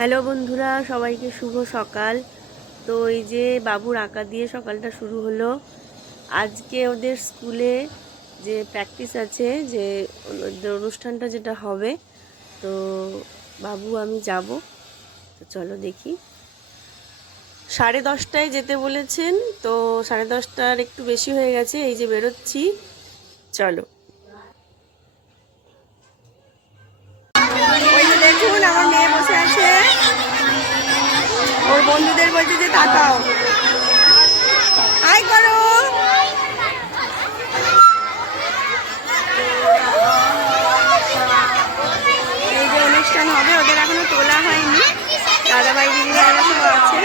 Hello বন্ধুরা, সবাইকে শুভ সকাল। তো এই যে বাবুর আঁকা দিয়ে সকালটা শুরু হলো, আজকে ওদের স্কুলে যে প্র্যাকটিস আছে, যে অনুষ্ঠানটা যেটা হবে, তো বাবু আমি যাব। তো চলো দেখি। সাড়ে দশটায় যেতে বলেছেন, তো সাড়ে দশটার একটু বেশি হয়ে গেছে, এই যে বেরোচ্ছি। চলো। বন্ধুদের বলছে যে, তাকাও। হাই করো। এই যে অনুষ্ঠান হবে, ওদের এখনও তোলা হয়নি। দাদাভাই দিদিভাইরা সব আছে।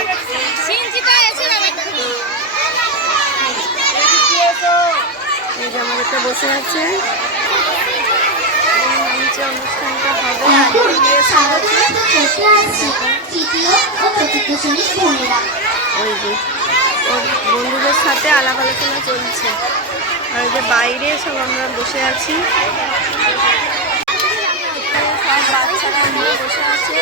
এই যে আমাদেরটা বসে আছে। বন্ধুদের সাথে আলাপ আলোচনা চলছে। আর যে বাইরে সব আমরা বসে আছি বাচ্চারা বসে আছে।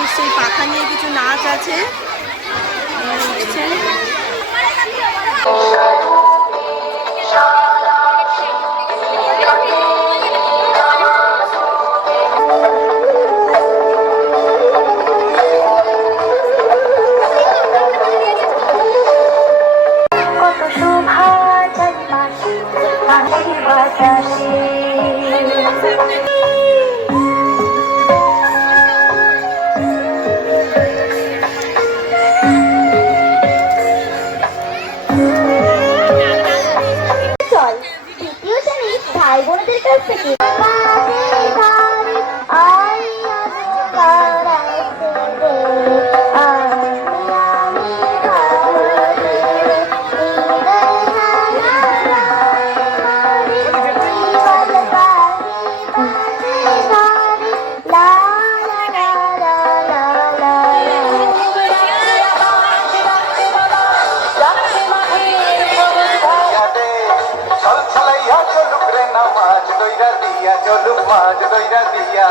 নিশ্চয়ই পাখা নিয়ে কিছু নাচ আছে। দইরা দিয়া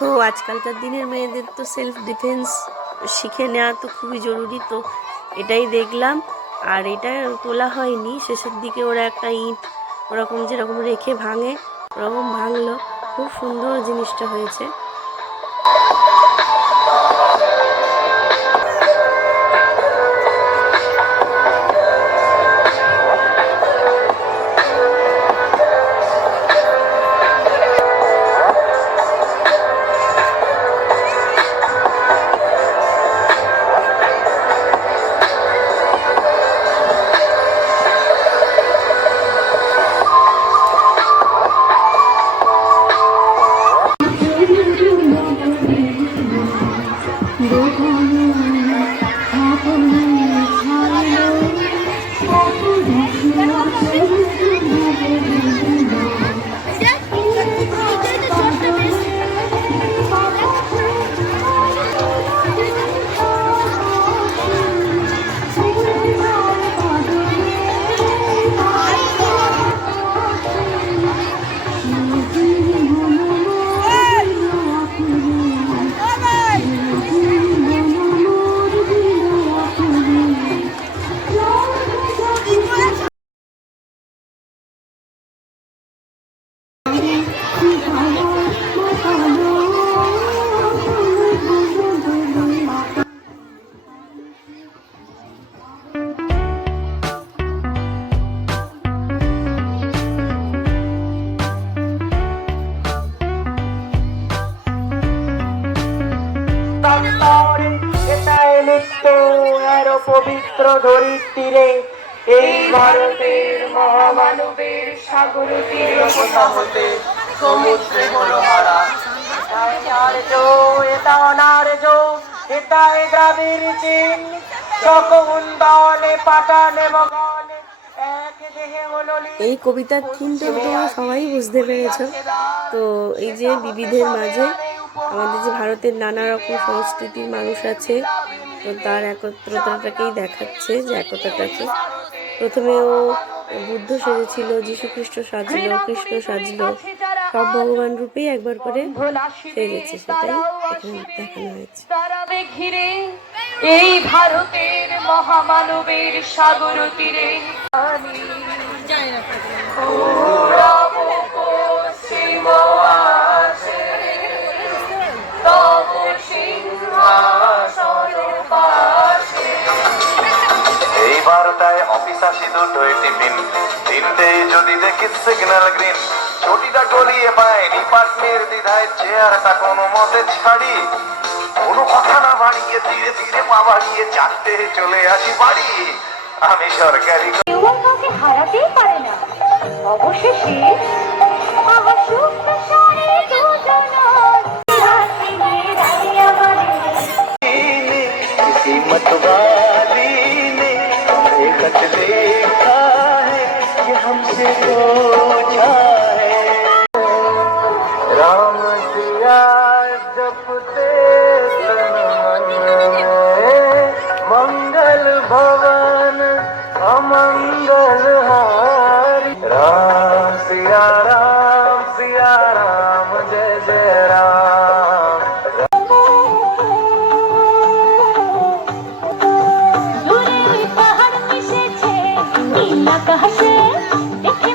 দেখো, আজকালকার দিনের মেয়েদের তো সেলফ ডিফেন্স শিখে নেওয়া তো খুবই জরুরি তো, এটাই দেখলাম। আর এটা তোলা হয়নি, শেষের দিকে ওরা একটা ইট ওরকম যেরকম রেখে ভাঙে, ওরকম ভাঙলো। খুব সুন্দর জিনিসটা হয়েছে। 如果 পবিত্র ধরিত্রীরে এই ভারতের মহামানবের সাগর তীরে কোথা হতে সমুদ্রে। এই কবিতার থিমটা তোমরা সবাই বুঝতে পেরেছ। তো এই যে বিবিধের মাঝে আমাদের যে ভারতের নানা রকম সংস্কৃতির মানুষ আছে তো তার একত্রতাটাকেই দেখাচ্ছে যে একতাটাকে প্রথমে ও বুদ্ধ সেজেছিল যীশু খ্রিস্ট সাজলো, কৃষ্ণ সাজলো, সব ভগবান রূপেই একবার করে সেজেছে সেটাই এখানে দেখানো হয়েছে। ঘিরে এই ভারতের মহামানবের সাগর তীরে টিফিন তিনটেই যদি দেখি সিগন্যাল গ্রিন ছুটিটা গলিয়ে পায়নি পাটনির দ্বিধায় চেয়ারটা কোনো মতে ছাড়ি। কোনো কথা না বাড়িয়ে ধীরে ধীরে পা বাড়িয়ে চারটে চলে আসি বাড়ি। আমি সরকারি হারাতেই পারে না। অবশেষে আমার সুপ্ত আকাশে, দেখে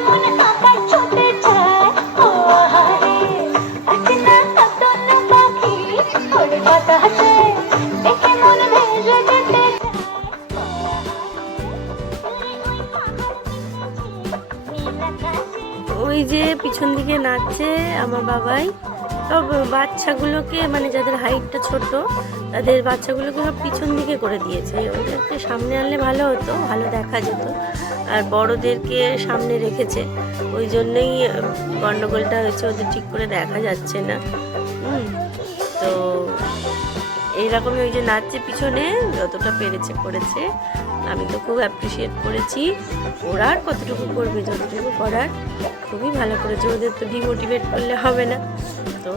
ওই যে পিছন দিকে নাচছে আমার বাবাই। সব বাচ্চাগুলোকে মানে যাদের হাইটটা ছোট, তাদের বাচ্চাগুলোকে সব পিছন দিকে করে দিয়েছে। ওদেরকে সামনে আনলে ভালো হতো, ভালো দেখা যেত। আর বড়দেরকে সামনে রেখেছে। ওই জন্যই আহ, গন্ডগোলটা হয়েছে ওদের ঠিক করে দেখা যাচ্ছে না। তো এইরকমই ওই যে নাচছে পিছনে যতটা পেরেছে করেছে। আমি তো খুব অ্যাপ্রিসিয়েট করেছি। ওরা আর কতটুকু করবে যতটুকু করার খুবই ভালো করেছে। ওদের তো ডিমোটিভেট করলে হবে না। তো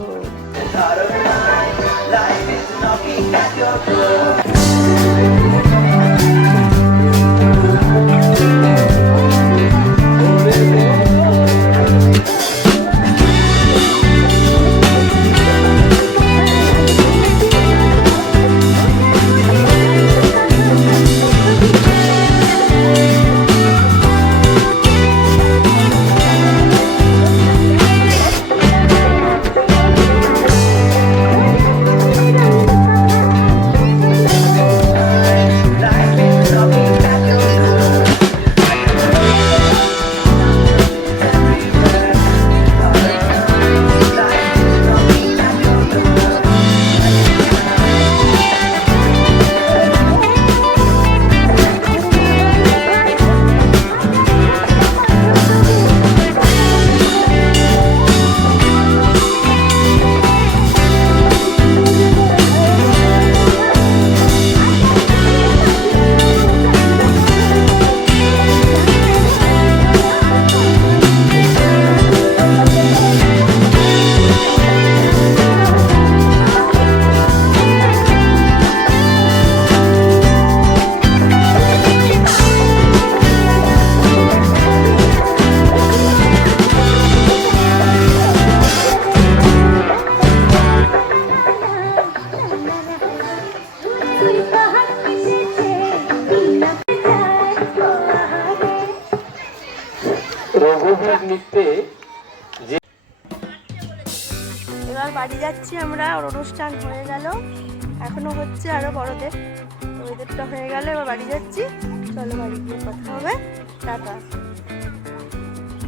রঘুবীর নৃত্যে এবার বাড়ি যাচ্ছি আমরা অনুষ্ঠান হয়ে গেল। এখনও হচ্ছে আরও বড়দের। ওদেরটা হয়ে গেল, এবার বাড়ি যাচ্ছি। চলো বাড়ি গিয়ে কথা হবে। টাটা।